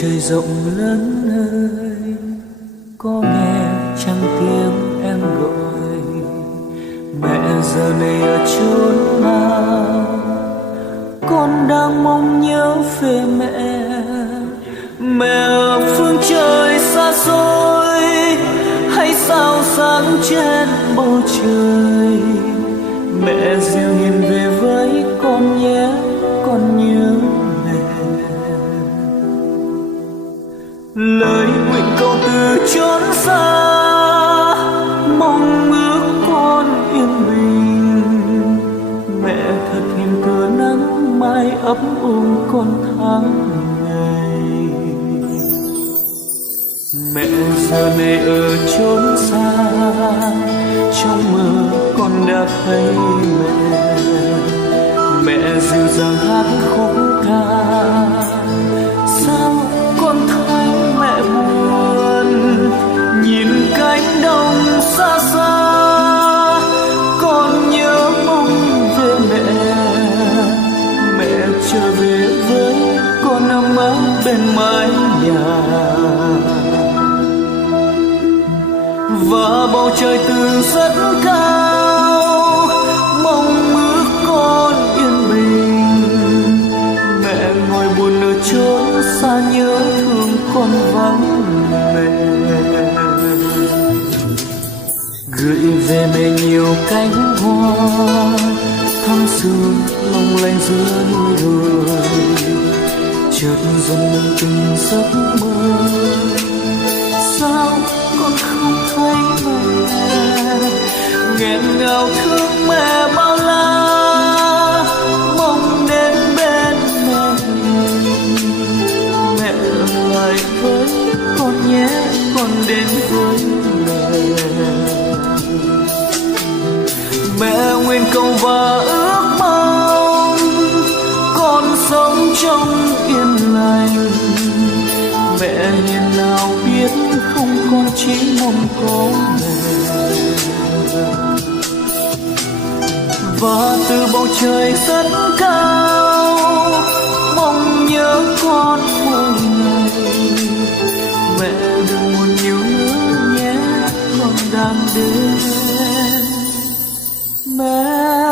trời rộng lớn ơi, có nghe chăng tiếng em gọi? Mẹ giờ này ở chốn nào? Con đang mong nhớ về mẹ. Mẹ ở phương trời xa xôi, hay sao sáng trên bầu trời? Mẹ dịu hiền về với con nhé, con nhớ mẹ. Lời nguyện cầu từ chốn xa, mong ước con yên bình. Mẹ thật hiền thừa nắng mai ấp ôm con tháng ngày. Mẹ giờ này ở chốn xa, trong mơ con đã thấy mẹ. Mẹ dịu dàng hát khúc ca, sao con thấy mẹ buồn? Nhìn cánh đồng xa xa, con nhớ mong về mẹ. Mẹ trở về với con ấm áp bên mái nhà, và bầu trời từ rất cao mong ước con yên bình. Mẹ ngồi buồn ở chốn xa nhớ thương con vắng mẹ. Gửi về mẹ nhiều cánh hoa thắm sương long lanh giữa núi đồi. Chợt dần mong từng giấc mơ, sao con không thấy mẹ? Nghẹn ngào thương mẹ bao la, mong đến bên mẹ. Mẹ ở lại với con nhé, con đến với mẹ. Mẹ nguyện cầu và ước mong con sống trong yên lành. Mẹ hiền nào biết không, con chỉ mong có mẹ. Và từ bầu trời rất cao mong nhớ con mỗi ngày. Mẹ đừng buồn nhiều nữa nhé, con đang đến. Mẹ